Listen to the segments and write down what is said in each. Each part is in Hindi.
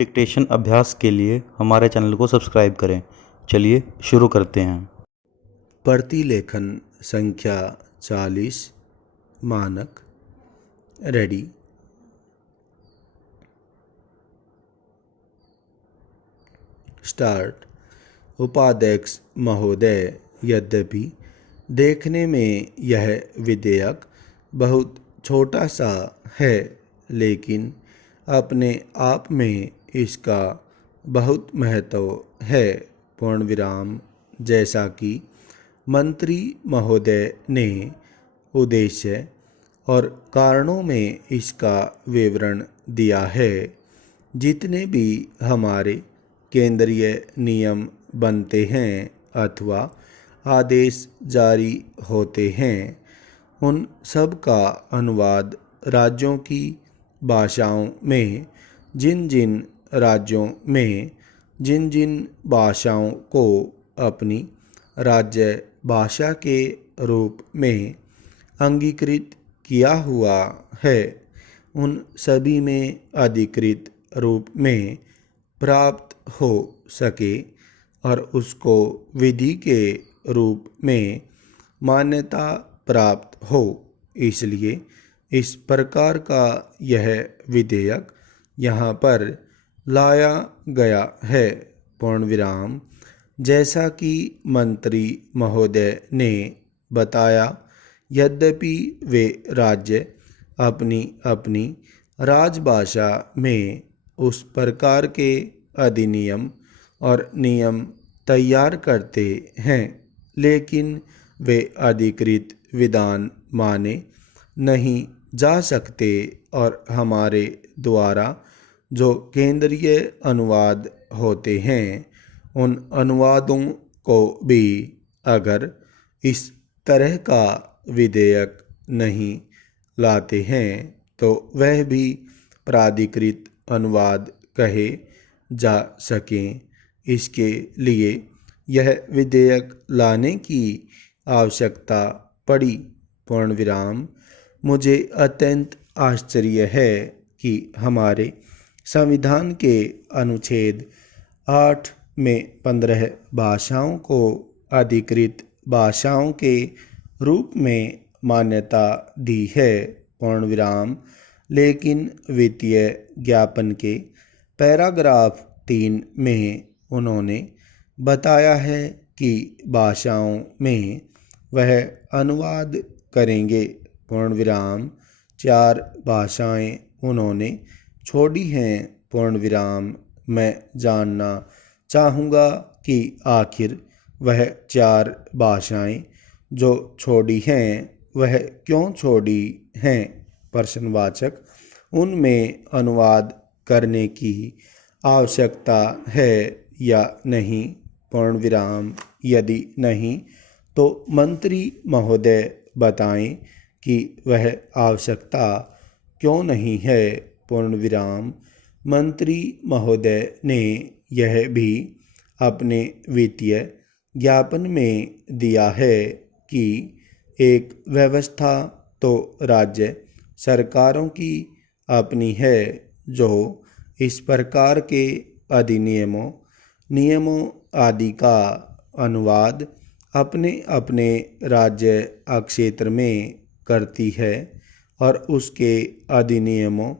डिक्टेशन अभ्यास के लिए हमारे चैनल को सब्सक्राइब करें। चलिए शुरू करते हैं। प्रतिलेखन संख्या 40 मानक रेडी। स्टार्ट। उपाध्यक्ष महोदय, यद्यपि देखने में यह विधेयक बहुत छोटा सा है, लेकिन अपने आप में इसका बहुत महत्व है। पूर्ण विराम। जैसा कि मंत्री महोदय ने उद्देश्य और कारणों में इसका विवरण दिया है, जितने भी हमारे केंद्रीय नियम बनते हैं अथवा आदेश जारी होते हैं, उन सब का अनुवाद राज्यों की भाषाओं में जिन जिन राज्यों में जिन जिन भाषाओं को अपनी राज्य भाषा के रूप में अंगीकृत किया हुआ है, उन सभी में अधिकृत रूप में प्राप्त हो सके और उसको विधि के रूप में मान्यता प्राप्त हो। इसलिए इस प्रकार का यह विधेयक यहाँ पर लाया गया है। पूर्ण विराम। जैसा कि मंत्री महोदय ने बताया, यद्यपि वे राज्य अपनी अपनी राजभाषा में उस प्रकार के अधिनियम और नियम तैयार करते हैं, लेकिन वे अधिकृत विधान माने नहीं जा सकते और हमारे द्वारा जो केंद्रीय अनुवाद होते हैं, उन अनुवादों को भी अगर इस तरह का विधेयक नहीं लाते हैं तो वह भी प्राधिकृत अनुवाद कहे जा सकें। इसके लिए यह विधेयक लाने की आवश्यकता पड़ी। पूर्ण विराम। मुझे अत्यंत आश्चर्य है कि हमारे संविधान के अनुच्छेद 8 में 15 भाषाओं को अधिकृत भाषाओं के रूप में मान्यता दी है। पूर्ण विराम। लेकिन वित्तीय ज्ञापन के पैराग्राफ 3 में उन्होंने बताया है कि भाषाओं में वह अनुवाद करेंगे। पूर्ण विराम। 4 भाषाएं उन्होंने छोड़ी हैं। पूर्ण विराम। मैं जानना चाहूँगा कि आखिर वह 4 भाषाएं जो छोड़ी हैं वह क्यों छोड़ी हैं। प्रश्नवाचक। उनमें अनुवाद करने की आवश्यकता है या नहीं। पूर्ण विराम। यदि नहीं तो मंत्री महोदय बताएं कि वह आवश्यकता क्यों नहीं है। पूर्ण विराम। मंत्री महोदय ने यह भी अपने वित्तीय ज्ञापन में दिया है कि एक व्यवस्था तो राज्य सरकारों की अपनी है, जो इस प्रकार के अधिनियमों, नियमों आदि का अनुवाद अपने अपने राज्य क्षेत्र में करती है और उसके अधिनियमों,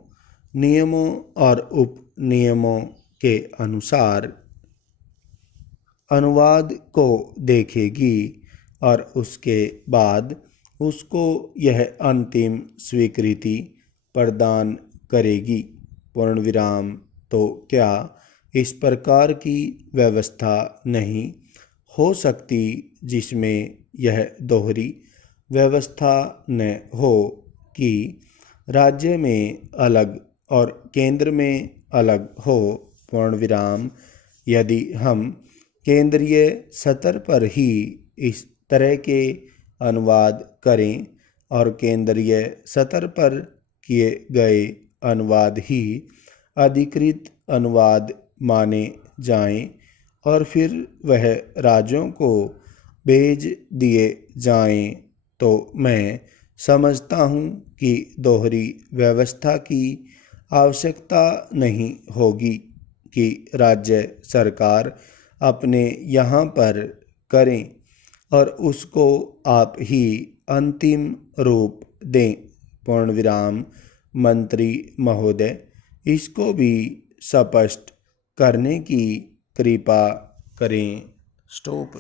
नियमों और उपनियमों के अनुसार अनुवाद को देखेगी और उसके बाद उसको यह अंतिम स्वीकृति प्रदान करेगी। पूर्ण विराम। तो क्या इस प्रकार की व्यवस्था नहीं हो सकती जिसमें यह दोहरी व्यवस्था न हो कि राज्य में अलग और केंद्र में अलग हो। पूर्ण विराम। यदि हम केंद्रीय स्तर पर ही इस तरह के अनुवाद करें और केंद्रीय स्तर पर किए गए अनुवाद ही अधिकृत अनुवाद माने जाएं और फिर वह राज्यों को भेज दिए जाएं, तो मैं समझता हूँ कि दोहरी व्यवस्था की आवश्यकता नहीं होगी। कि राज्य सरकार अपने यहाँ पर करें और उसको आप ही अंतिम रूप दें। पूर्ण विराम। मंत्री महोदय, इसको भी स्पष्ट करने की कृपा करें। स्टॉप।